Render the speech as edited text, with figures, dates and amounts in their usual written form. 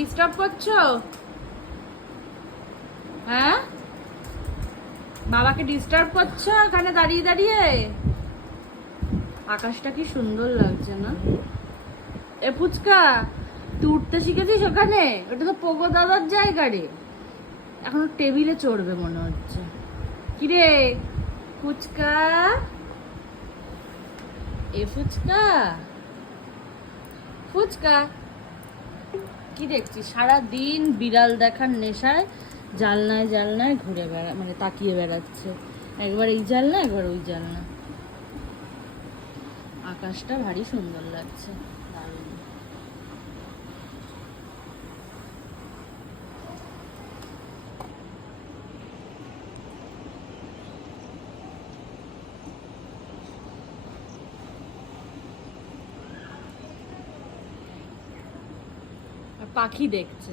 Disturb করছো? হ্যাঁ, বাবাকে ডিস্টার্ব করছো এখানে দাঁড়িয়ে দাঁড়িয়ে? আকাশটা কি সুন্দর লাগছে না? এ ফুচকা, তুই উঠতে শিখেছিস ওখানে? ওটা তো পোগো দাদার জায়গা রে। এখন টেবিলে চড়বে মনে হচ্ছে। কিরে ফুচকা, এ ফুচকা, ফুচকা, কি দেখছিস? সারা দিন বিড়াল দেখার নেশায় জানলায় জানলায় ঘুরে বেড়া, মানে তাকিয়ে বেড়াচ্ছে। একবার এই জানলা, একবার ওই জানলা। আকাশটা ভারী সুন্দর লাগছে, দারুণ। আর পাখি দেখছে।